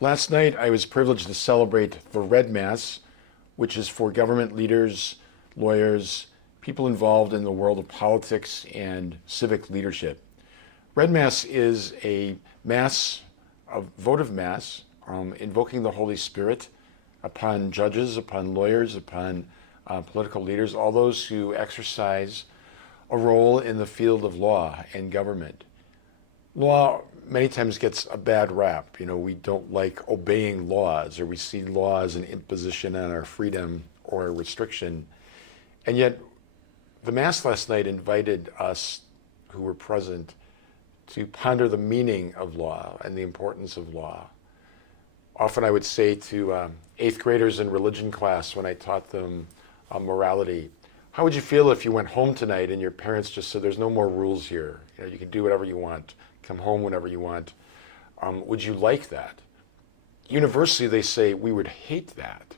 Last night, I was privileged to celebrate the Red Mass, which is for government leaders, lawyers, people involved in the world of politics and civic leadership. Red Mass is a mass, a votive mass, invoking the Holy Spirit upon judges, upon lawyers, upon political leaders, all those who exercise a role in the field of law and government. Law many times gets a bad rap. You know, we don't like obeying laws, or we see law as an imposition on our freedom or a restriction. And yet, the Mass last night invited us who were present to ponder the meaning of law and the importance of law. Often I would say to eighth graders in religion class when I taught them morality, how would you feel if you went home tonight and your parents just said, there's no more rules here. You know, you can do whatever you want, come home whenever you want. Would you like that? Universally, they say, we would hate that.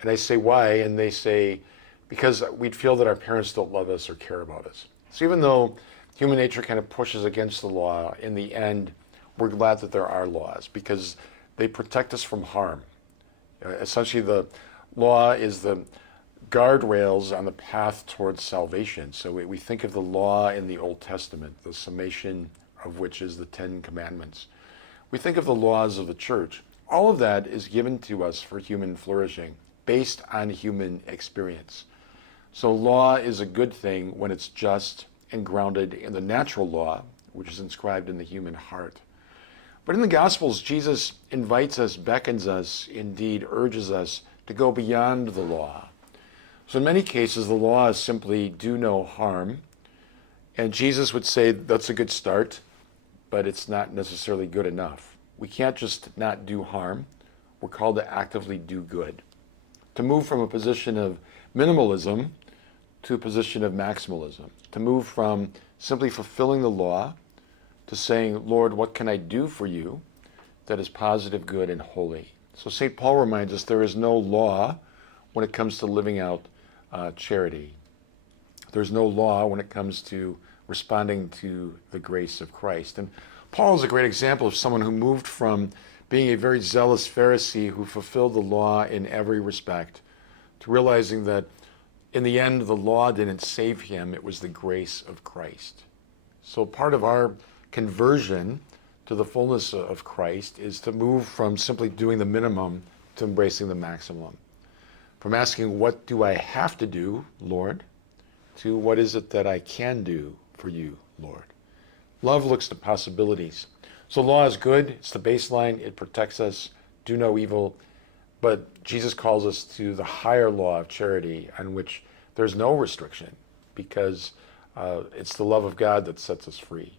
And I say, why? And they say, because we'd feel that our parents don't love us or care about us. So even though human nature kind of pushes against the law, in the end, we're glad that there are laws because they protect us from harm. Essentially, the law is the guardrails on the path towards salvation. So we think of the law in the Old Testament, the summation of which is the Ten Commandments. We think of the laws of the church. All of that is given to us for human flourishing, based on human experience. So law is a good thing when it's just and grounded in the natural law, which is inscribed in the human heart. But in the Gospels, Jesus invites us, beckons us, indeed urges us to go beyond the law. So in many cases, the law is simply do no harm. And Jesus would say that's a good start, but it's not necessarily good enough. We can't just not do harm. We're called to actively do good. To move from a position of minimalism to a position of maximalism. To move from simply fulfilling the law to saying, Lord, what can I do for you that is positive, good, and holy? So St. Paul reminds us there is no law when it comes to living out charity. There's no law when it comes to responding to the grace of Christ. And Paul is a great example of someone who moved from being a very zealous Pharisee who fulfilled the law in every respect to realizing that in the end, the law didn't save him, it was the grace of Christ. So part of our conversion to the fullness of Christ is to move from simply doing the minimum to embracing the maximum. From asking, what do I have to do, Lord, to what is it that I can do for you, Lord? Love looks to possibilities. So law is good, it's the baseline, it protects us, do no evil. But Jesus calls us to the higher law of charity on which there's no restriction because it's the love of God that sets us free.